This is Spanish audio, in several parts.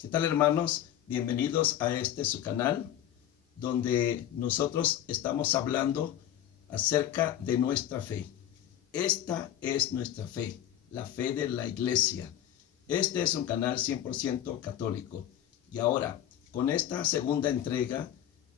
¿Qué tal, hermanos? Bienvenidos a su canal, donde nosotros estamos hablando acerca de nuestra fe. Esta es nuestra fe, la fe de la iglesia. Este es un canal 100% católico. Y ahora, con esta segunda entrega,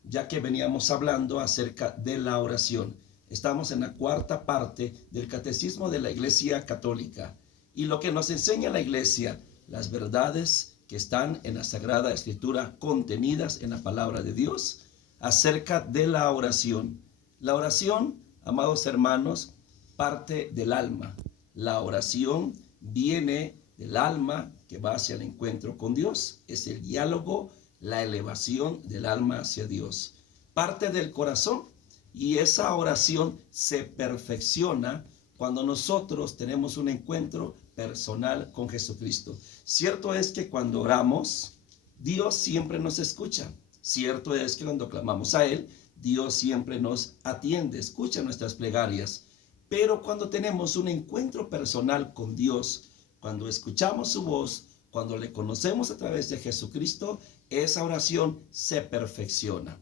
ya que veníamos hablando acerca de la oración, estamos en la cuarta parte del Catecismo de la Iglesia Católica. Y lo que nos enseña la iglesia, las verdades que están en la Sagrada Escritura, contenidas en la palabra de Dios, acerca de la oración. La oración, amados hermanos, parte del alma. La oración viene del alma que va hacia el encuentro con Dios. Es el diálogo, la elevación del alma hacia Dios. Parte del corazón, y esa oración se perfecciona cuando nosotros tenemos un encuentro personal con Jesucristo. Cierto es que cuando oramos, Dios siempre nos escucha. Cierto es que cuando clamamos a Él, Dios siempre nos atiende, escucha nuestras plegarias. Pero cuando tenemos un encuentro personal con Dios, cuando escuchamos su voz, cuando le conocemos a través de Jesucristo, esa oración se perfecciona.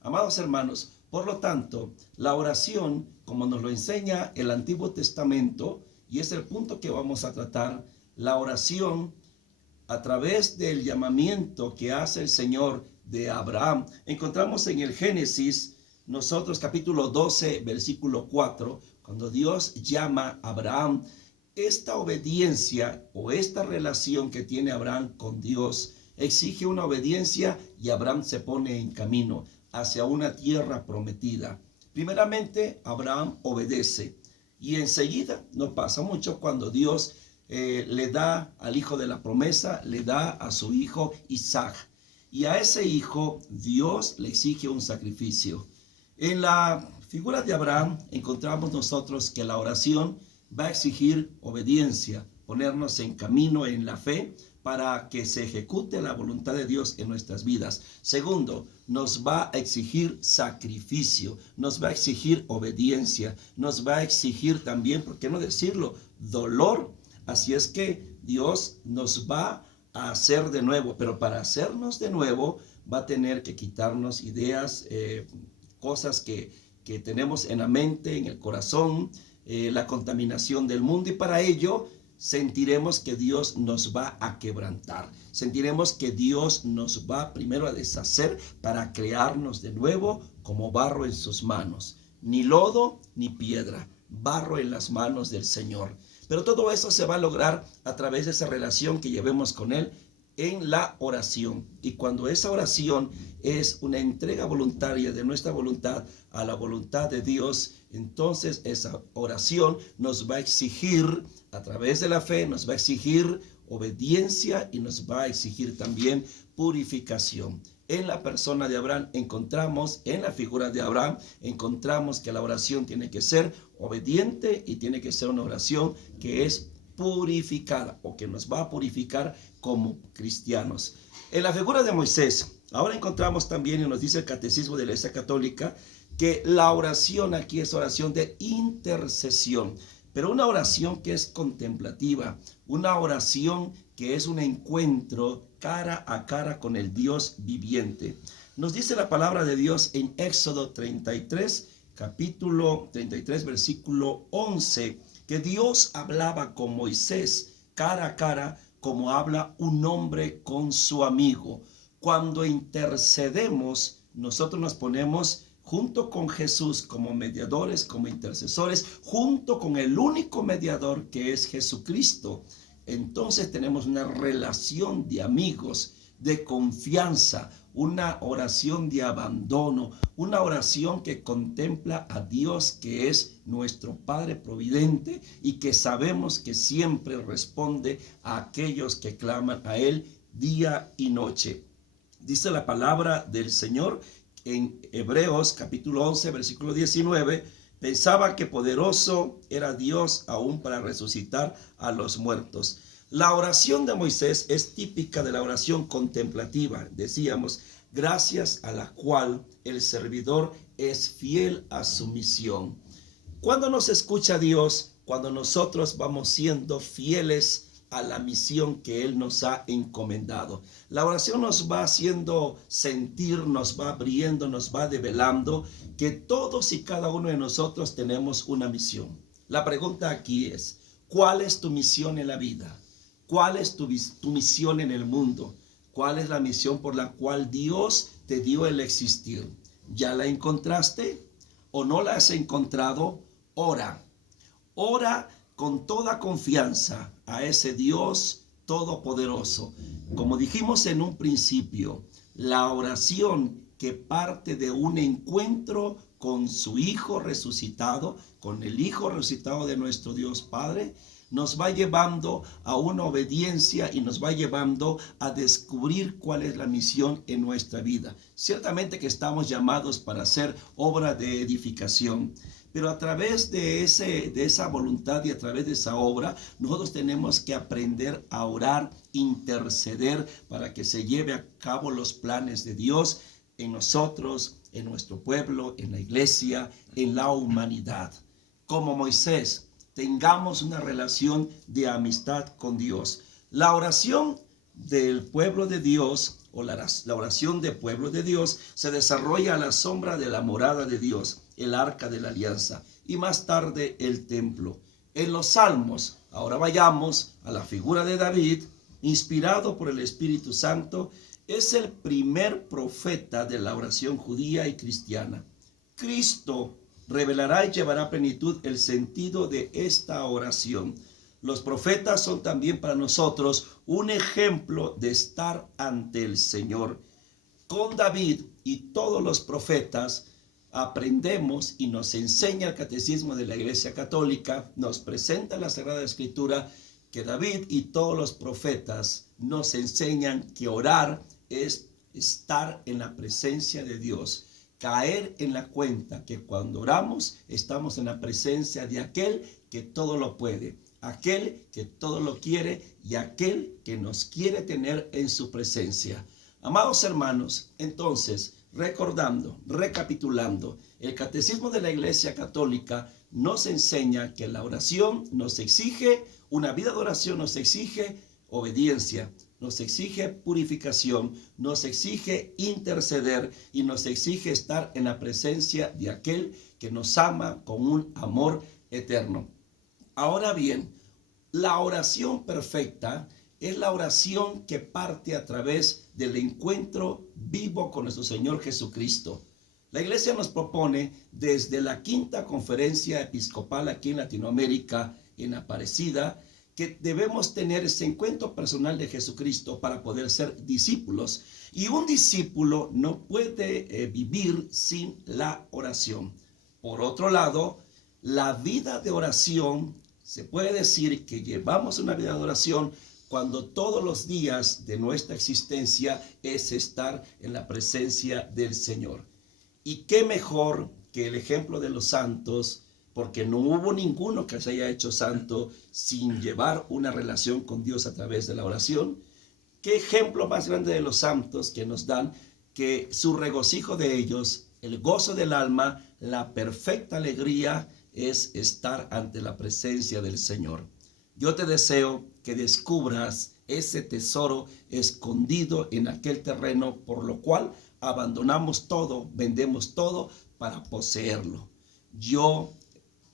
Amados hermanos, por lo tanto, la oración, como nos lo enseña el Antiguo Testamento, y es el punto que vamos a tratar, la oración a través del llamamiento que hace el Señor de Abraham. Encontramos en el Génesis, nosotros capítulo 12, versículo 4, cuando Dios llama a Abraham, esta obediencia o esta relación que tiene Abraham con Dios exige una obediencia, y Abraham se pone en camino hacia una tierra prometida. Primeramente, Abraham obedece, y enseguida, no pasa mucho, cuando Dios le da al hijo de la promesa, le da a su hijo Isaac, y a ese hijo Dios le exige un sacrificio. En la figura de Abraham encontramos nosotros que la oración va a exigir obediencia, ponernos en camino en la fe para que se ejecute la voluntad de Dios en nuestras vidas. Segundo, nos va a exigir sacrificio, nos va a exigir obediencia, nos va a exigir también, ¿por qué no decirlo?, dolor. Así es que Dios nos va a hacer de nuevo, pero para hacernos de nuevo va a tener que quitarnos ideas, cosas que tenemos en la mente, en el corazón, la contaminación del mundo, y para ello sentiremos que Dios nos va a quebrantar. Sentiremos que Dios nos va primero a deshacer para crearnos de nuevo como barro en sus manos. Ni lodo ni piedra, barro en las manos del Señor. Pero todo eso se va a lograr a través de esa relación que llevemos con Él en la oración. Y cuando esa oración es una entrega voluntaria de nuestra voluntad a la voluntad de Dios, entonces esa oración nos va a exigir, a través de la fe, nos va a exigir obediencia, y nos va a exigir también purificación. En la persona de Abraham encontramos, en la figura de Abraham, encontramos que la oración tiene que ser obediente y tiene que ser una oración que es purificada, o que nos va a purificar como cristianos. En la figura de Moisés, ahora encontramos también, y nos dice el Catecismo de la Iglesia Católica, que la oración aquí es oración de intercesión, pero una oración que es contemplativa, una oración que es un encuentro cara a cara con el Dios viviente. Nos dice la palabra de Dios en Éxodo 33, capítulo 33, versículo 11, que Dios hablaba con Moisés cara a cara, como habla un hombre con su amigo. Cuando intercedemos, nosotros nos ponemos junto con Jesús como mediadores, como intercesores, junto con el único mediador que es Jesucristo. Entonces tenemos una relación de amigos, de confianza, una oración de abandono, una oración que contempla a Dios, que es nuestro Padre providente y que sabemos que siempre responde a aquellos que claman a Él día y noche. Dice la palabra del Señor en Hebreos capítulo 11, versículo 19, pensaba que poderoso era Dios aún para resucitar a los muertos. La oración de Moisés es típica de la oración contemplativa, decíamos, gracias a la cual el servidor es fiel a su misión. ¿Cuándo nos escucha Dios? Cuando nosotros vamos siendo fieles a la misión que Él nos ha encomendado. La oración nos va haciendo sentir, nos va abriendo, nos va develando que todos y cada uno de nosotros tenemos una misión. La pregunta aquí es, ¿cuál es tu misión en la vida? ¿Cuál es tu misión en el mundo? ¿Cuál es la misión por la cual Dios te dio el existir? ¿Ya la encontraste o no la has encontrado? Ora. Ora con toda confianza a ese Dios todopoderoso. Como dijimos en un principio, la oración que parte de un encuentro con su Hijo resucitado, con el Hijo resucitado de nuestro Dios Padre, nos va llevando a una obediencia y nos va llevando a descubrir cuál es la misión en nuestra vida. Ciertamente que estamos llamados para hacer obra de edificación, pero a través de esa voluntad y a través de esa obra, nosotros tenemos que aprender a orar, interceder para que se lleve a cabo los planes de Dios en nosotros, en nuestro pueblo, en la iglesia, en la humanidad. Como Moisés, tengamos una relación de amistad con Dios. La oración del pueblo de Dios, o la oración del pueblo de Dios, se desarrolla a la sombra de la morada de Dios, el arca de la alianza, y más tarde el templo. En los salmos, ahora vayamos a la figura de David, inspirado por el Espíritu Santo, es el primer profeta de la oración judía y cristiana. Cristo revelará y llevará a plenitud el sentido de esta oración. Los profetas son también para nosotros un ejemplo de estar ante el Señor. Con David y todos los profetas aprendemos y nos enseña el catecismo de la Iglesia Católica, nos presenta la Sagrada Escritura que David y todos los profetas nos enseñan que orar es estar en la presencia de Dios. Caer en la cuenta que cuando oramos estamos en la presencia de aquel que todo lo puede, aquel que todo lo quiere y aquel que nos quiere tener en su presencia. Amados hermanos, entonces, recapitulando, el Catecismo de la Iglesia Católica nos enseña que la oración nos exige, una vida de oración nos exige obediencia, nos exige purificación, nos exige interceder y nos exige estar en la presencia de aquel que nos ama con un amor eterno. Ahora bien, la oración perfecta es la oración que parte a través del encuentro vivo con nuestro Señor Jesucristo. La Iglesia nos propone desde la quinta conferencia episcopal aquí en Latinoamérica, en Aparecida, que debemos tener ese encuentro personal de Jesucristo para poder ser discípulos. Y un discípulo no puede vivir sin la oración. Por otro lado, la vida de oración, se puede decir que llevamos una vida de oración cuando todos los días de nuestra existencia es estar en la presencia del Señor. Y qué mejor que el ejemplo de los santos, porque no hubo ninguno que se haya hecho santo sin llevar una relación con Dios a través de la oración. Qué ejemplo más grande de los santos que nos dan que su regocijo de ellos, el gozo del alma, la perfecta alegría es estar ante la presencia del Señor. Yo te deseo que descubras ese tesoro escondido en aquel terreno, por lo cual abandonamos todo, vendemos todo para poseerlo. Yo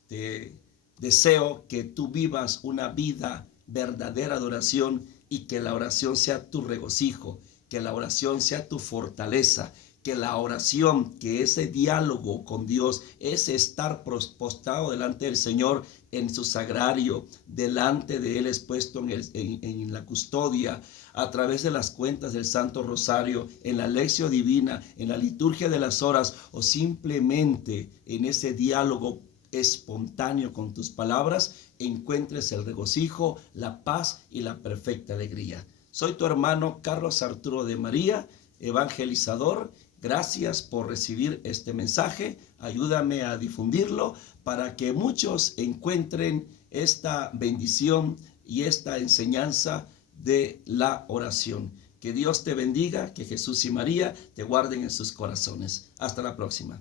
te deseo que tú vivas una vida verdadera de oración y que la oración sea tu regocijo, que la oración sea tu fortaleza, que la oración, que ese diálogo con Dios, ese estar postrado delante del Señor en su sagrario, delante de Él expuesto en la custodia, a través de las cuentas del Santo Rosario, en la lección divina, en la liturgia de las horas o simplemente en ese diálogo espontáneo con tus palabras, encuentres el regocijo, la paz y la perfecta alegría. Soy tu hermano Carlos Arturo de María, evangelizador. Gracias por recibir este mensaje. Ayúdame a difundirlo para que muchos encuentren esta bendición y esta enseñanza de la oración. Que Dios te bendiga, que Jesús y María te guarden en sus corazones. Hasta la próxima.